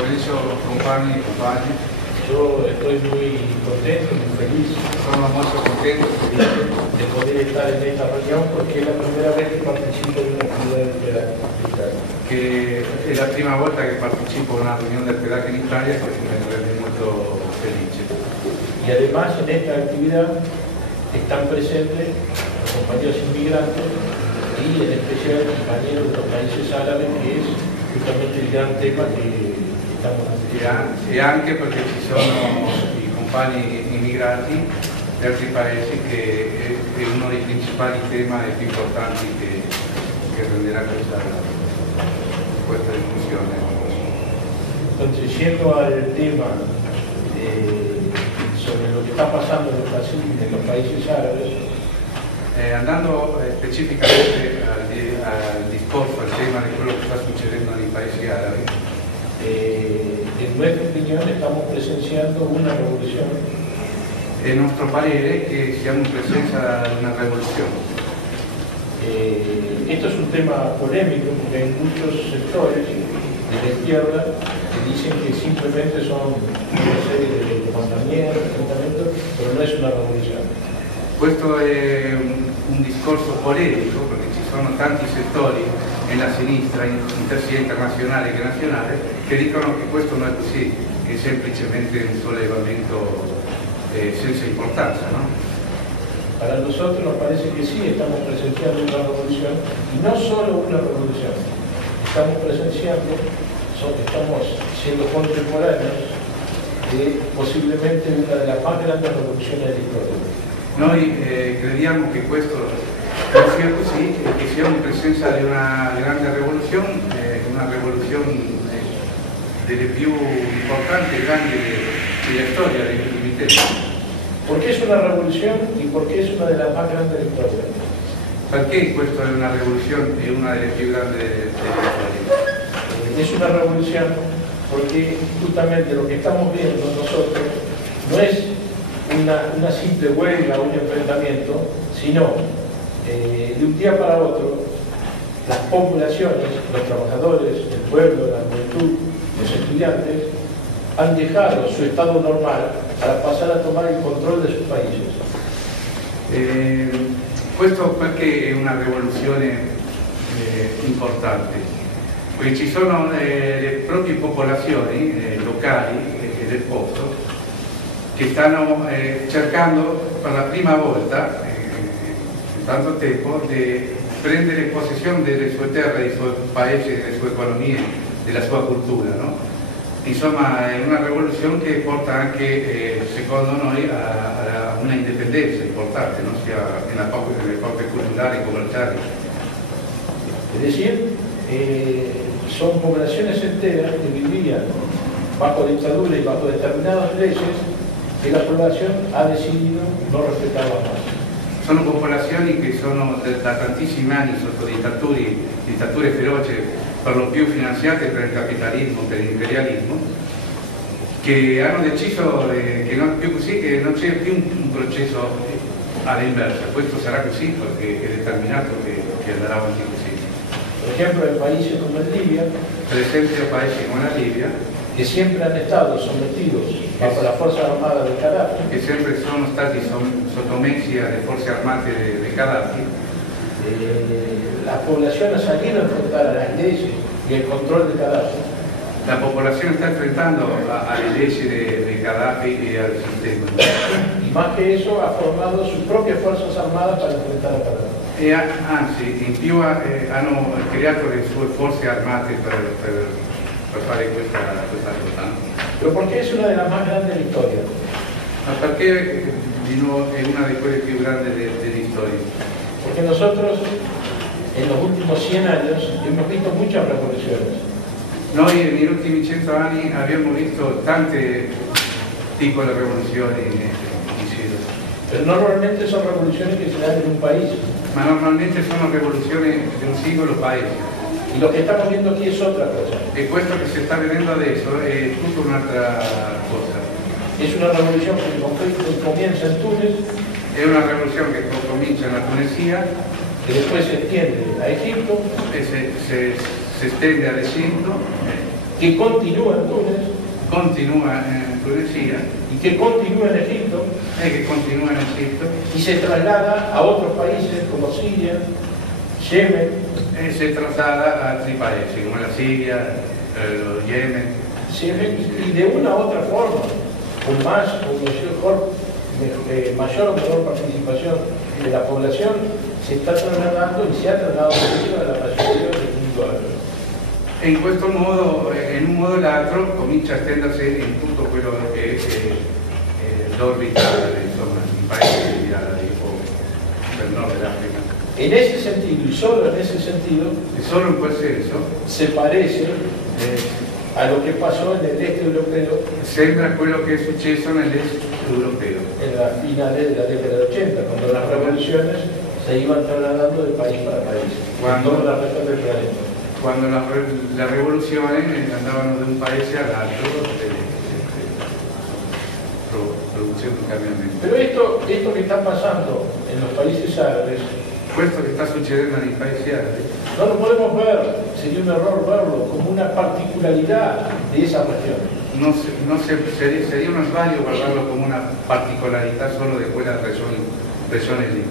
con eso, compagni e compagni. Yo estoy muy contento, muy feliz Sono molto contento e felice de poder estar en esta reunión porque es la primera vez que participo de una actividad de pedagogía. che è la prima volta che partecipo a una riunione del PEDAC in Italia, che mi rende molto felice. Y además en esta actividad están presentes los compañeros inmigrantes y en especial compañeros de los países árabes, que es justamente el gran tema que estamos haciendo. E anche perché ci sono i compagni immigrati di altri paesi che è uno dei principali temi e più importanti che renderà questa discussione. Entonces, yendo al tema sobre lo que está pasando en los países árabes, andando specificamente al discorso, al tema di quello che sta succedendo nei paesi arabi, en nuestra opinión estamos presenciando una revolución. è nostro parere che siamo in presenza di una rivoluzione. Esto es un tema polémico porque hay muchos sectores de la izquierda que dicen que simplemente son una serie de comandamientos, enfrentamientos, pero no es una revolución. Questo è un discorso polemico perché ci sono tanti settori nella sinistra, sia internazionale che nazionale, che dicono che questo non è così, è semplicemente un sollevamento senza importanza, no? Para nosotros nos parece que sí estamos presenciando una revolución, y no solo una revolución, estamos siendo contemporáneos de posiblemente una de las más grandes revoluciones de la historia. Noi crediamo che questo non sia così e che siamo in presenza di una grande rivoluzione, una rivoluzione delle più importanti e grandi della storia degli tempi. ¿Por qué es una revolución y por qué es una de las más grandes de la historia? Perché questa è una rivoluzione e una delle più grandi della storia? Es una revolución porque justamente lo que estamos viendo nosotros no es una simple huelga, un enfrentamiento, sino de un día para otro las poblaciones, los trabajadores, el pueblo, la juventud, los estudiantes han dejado su estado normal para pasar a tomar il controllo dei suoi paesi. Questo perché è una rivoluzione importante, perché ci sono le proprie popolazioni locali del posto che stanno cercando per la prima volta in tanto tempo di prendere possessione delle sue terre, dei suoi paesi, delle sue economie, della sua cultura, no? Insomma, è una rivoluzione che porta anche, secondo noi, a una indipendenza importante, no? Sia nelle proprie culturali e commerciali. Es decir, son poblaciones enteras que vivían bajo dictadura y bajo determinadas leyes que la población ha decidido no respetarlas más. Sono popolazioni che sono da tantissimi anni sotto dittature feroci, per lo più finanziate per il capitalismo, per l'imperialismo, che hanno deciso che non è più così, che non c'è più un processo all'inversa. Questo sarà così perché è determinato che andrà avanti così. Por ejemplo, en países como en Libia, Per esempio paesi come la Libia, que siempre han estado sometidos bajo la Fuerza Armada de Gaddafi, che sempre sono stati sottomessi alle forze armate di Gheddafi, la población ha salido a enfrentar a las leyes y el control de Gaddafi. la popolazione sta enfrentando alle leggi di Gheddafi e al sistema. Y más que eso, ha formado sus propias Fuerzas Armadas para enfrentar a Gaddafi. E anzi, in più hanno creato le sue forze armate per fare questa cosa. No? Pero ¿por qué es una de las más grandes de la historia? Ma perché di nuovo è una di quelle più grandi dell'istoria? Porque nosotros en los últimos 100 años hemos visto muchas revoluciones. Noi negli ultimi 100 anni abbiamo visto tante piccole rivoluzioni in Siria, Pero normalmente son revoluciones que se dan en un país. ma normalmente sono rivoluzioni di un singolo paese. Y lo que estamos viendo aquí es otra cosa. E questo che si sta vedendo adesso è tutta un'altra cosa. Es una revolución que comienza en Túnez, È una rivoluzione che comincia in Tunisia que después se extiende a Egipto, e si estende ad Egitto, que continúa en Túnez, continúa en Tunisia, y que continúa en Egipto, que continúa en Egipto, y se traslada a otros países como Siria, Yemen, se traslada a altri paesi come la Siria, lo Yemen. y de una u otra forma, con mayor o menor participación de la población, se está trasladando y se ha trasladado a la mayoría del mundo árabe. E in questo modo, in un modo o l'altro, comincia a estendersi in tutto quello che è l'orbita, insomma, i paesi arabi o del nord dell'Africa. En ese sentido, y solo en ese sentido, E solo in quel senso se parece a lo que pasó en el este europeo sembra quello che è successo nell'est europeo, en la finales de la década del 80, cuando las revoluciones se iban trasladando de país para país, en toda la región del planeta. quando le rivoluzioni andavano da un paese all'altro produciendo un cambiamento. Pero esto que está pasando en los países árabes, Questo che sta succedendo nei paesi arabi no lo podemos ver, sería un error verlo como una particularidad de esa región. sería uno sbaglio guardarlo come una particolarità solo di quella regione lì.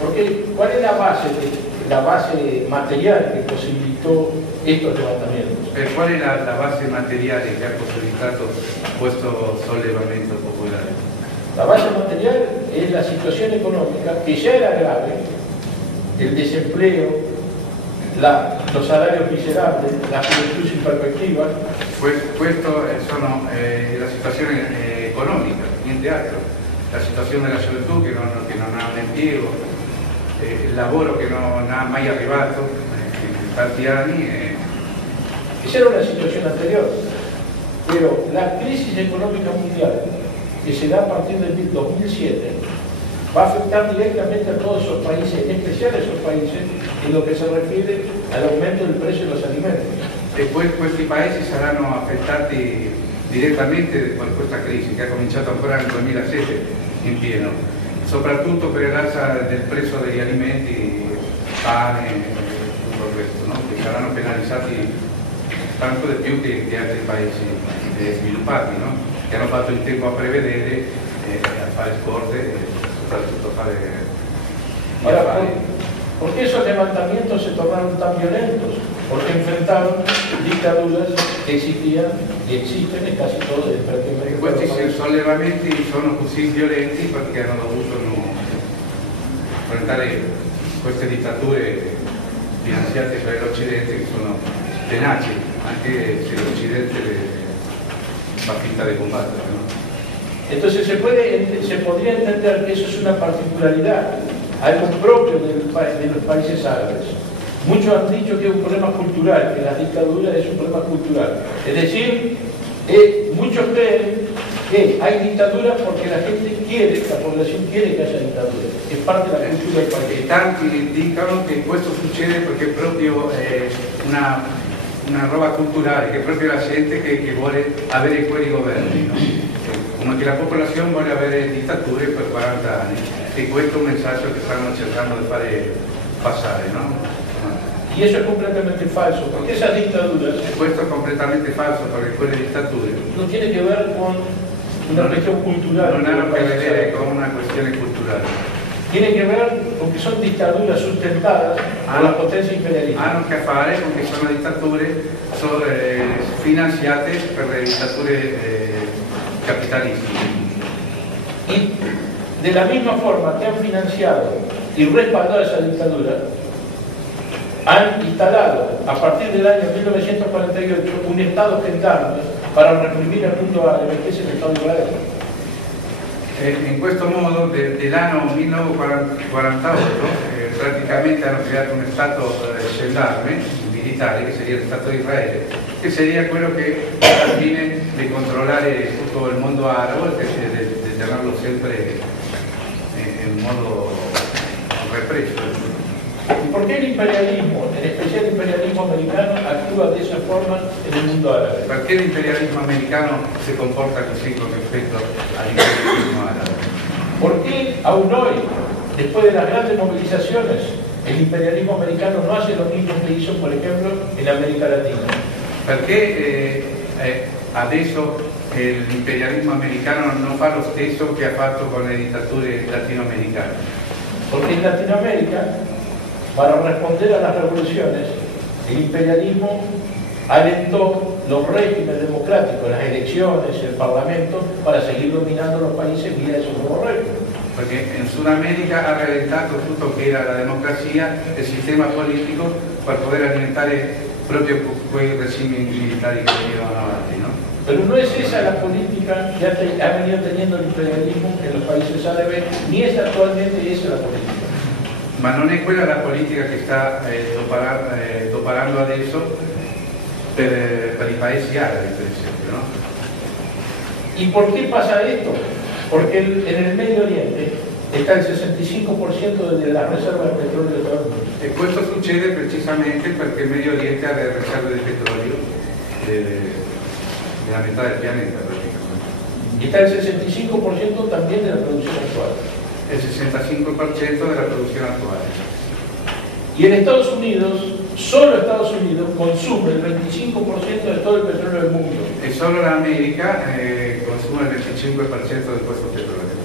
Porque, ¿cuál es la base material que posibilitó estos levantamientos? Qual è la base materiale che ha possibilitato questo sollevamento popolare? La base material es la situación económica, que ya era grave, el desempleo, los salarios miserables, la juventud sin perspectiva. Questo sono la situazione economica, niente altro. La situazione della gioventù che non ha un impiego, il lavoro che non ha mai arrivato in tanti anni. Esa era una situación anterior, pero la crisis económica mundial que se da a partir del 2007 va a afectar directamente a todos esos países, en especial a esos países en lo que se refiere al aumento del precio de los alimentos. E poi questi paesi saranno affettati direttamente da questa crisi che ha cominciato ancora nel 2007 in pieno, soprattutto per l'alza del prezzo degli alimenti, pane e tutto il resto, no? Che saranno penalizzati tanto di più che altri paesi sviluppati, no? Che hanno fatto in tempo a prevedere a fare scorte e soprattutto a fare Ahora, affari. ¿por qué esos levantamientos se tornaron tan violentos? Porque enfrentaron dictaduras que existían y existen en casi todo el prácticamente. Questi sollevamenti sono così violenti perché hanno dovuto affrontare queste dittature finanziate dall'Occidente che sono tenaci, anche se l'Occidente fa finta di combattere, ¿no? Entonces se podría entender que eso es una particularidad, algo propio de los países árabes. Muchos han dicho que es un problema cultural, que la dictadura es un problema cultural. Es decir, muchos creen que hay dictadura porque la gente quiere, la población quiere que haya dictadura. Es parte de la cultura del país. E tanti dicono che questo succede perché è proprio una roba culturale, che è proprio la gente che vuole avere quei governi, no? Come che la popolazione vuole avere dittature per 40 anni, e questo è un messaggio che stanno cercando di fare passare, no? Y eso es completamente falso, porque esas dictaduras Questo è completamente falso perché quelle dittature no tienen que ver con una cuestión cultural. non hanno a che vedere con una questione culturale, Tiene que ver con que son dictaduras sustentadas por la potencia imperialista. hanno a che fare con che sono dittature finanziate per le dittature capitalistiche. Y de la misma forma que han financiado y respaldado esa dictadura, han instalado a partir del año 1948 un Estado gendarme para reprimir al mundo árabe, que es el Estado de Israel. In questo modo dell'anno 1948 praticamente hanno creato un Stato gendarme militare che seria lo Stato di Israele, che seria quello che alla fine di controllare tutto il mondo arabo e di tenerlo sempre in modo represo. ¿Y por qué el imperialismo, en especial el imperialismo americano, actúa de esa forma en el mundo árabe? Perché l'imperialismo americano si comporta così con rispetto all'imperialismo arabe? ¿Por qué aún hoy, después de las grandes movilizaciones, el imperialismo americano no hace lo mismo que hizo, por ejemplo, en América Latina? Perché adesso l'imperialismo americano non fa lo stesso che ha fatto con le dittature latinoamericane? Porque en Latinoamérica, para responder a las revoluciones, el imperialismo alentó los regímenes democráticos, las elecciones, el parlamento, para seguir dominando los países vía esos nuevos regímenes. Perché in Sud America ha rallentato tutto che era la democrazia, il sistema politico, per poter alimentare proprio quei regimi militari che venivano avanti, no? Pero no es esa la política que ha venido teniendo el imperialismo en los países árabes, ni es actualmente esa la política. Ma non è quella la politica che sta doparando adesso per i paesi arabi, per esempio, no? ¿Y por qué pasa esto? Porque en el Medio Oriente está el 65% de las reservas de petróleo de Estados Unidos. E questo succede precisamente perché il Medio Oriente ha delle riserve di petrolio della metà del pianeta praticamente. Y está el 65% también de la producción actual. Il 65% della produzione attuale. Y en Estados Unidos, solo Estados Unidos consume el 25% de todo el petróleo del mundo. E solo l'America consuma il 25% di questo petrolio.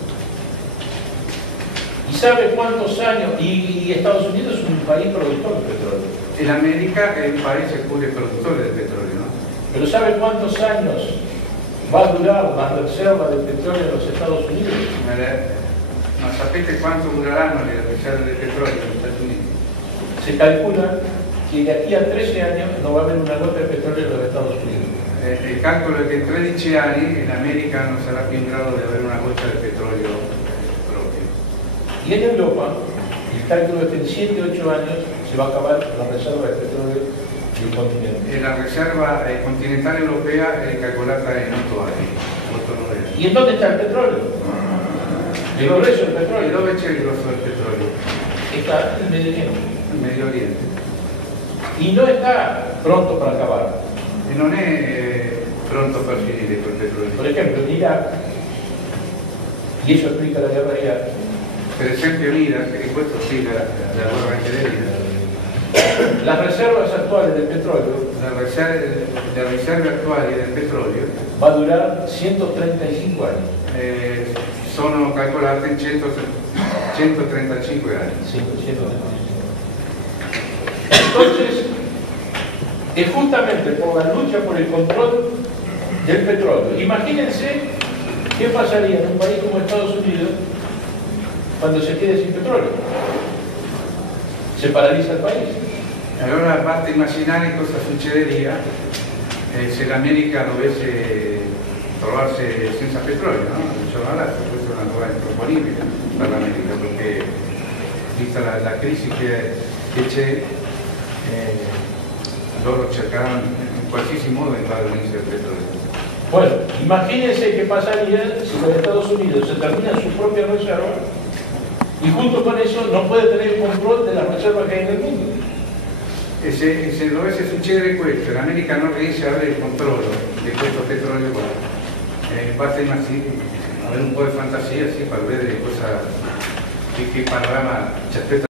¿Y sabe cuántos años? Y Estados Unidos es un país productor de petróleo. E l'America è un paese pure produttore del petrolio, no? Pero ¿sabe cuántos años va a durar la reserva de petróleo en los Estados Unidos? Ma sapete quanto dureranno le riserve di petrolio negli Stati Uniti? Se calcula que de aquí a 13 años no va a haber una gota de petróleo en los Estados Unidos. Il calcolo è che in 13 anni l'America non sarà più in grado di avere una goccia di petrolio proprio. Y en Europa, el cálculo es que en 7-8 años se va a acabar la reserva de petróleo del continente. E la riserva continentale europea è calcolata in 8 anni, 8-9 anni. ¿Y en dónde está el petróleo? El grueso del E petróleo dove c'è il grosso del petrolio? está en el Medio Oriente. Il Medio Oriente. Y no está pronto para acabar. E non è pronto per finire quel petrolio. Por ejemplo, en Irak, y eso explica la guerra de Irak, Per esempio in Iraq, e questo spiega la guerra anche dell'Iraq, las reservas actuales del petróleo le riserve attuali del petrolio va a durar 135 años. sono calcolate in 135 anni. 135. Entonces, es justamente por la lucha por el control del petróleo. Imagínense qué pasaría en un país como Estados Unidos cuando se quede sin petrólio. Se paraliza il paese. Allora basta immaginare cosa succederia se l'America dovesse trovarsi senza petrolio, no? Un giorno all'altro, questa è una cosa improponibile per l'America, perché vista la crisi che c'è, loro cercheranno in qualsiasi modo di fare l'inizio del petrolio. Bueno, imagínense qué pasaría si los Estados Unidos se terminan su propia reserva y junto con eso no puede tener el control de las reservas que hay en el mundo. E se dovesse succedere questo, l'America non riesce ad avere il controllo di questo petrolio qua, basta avere un po' di fantasia sì, per vedere cosa, che panorama ci aspetta.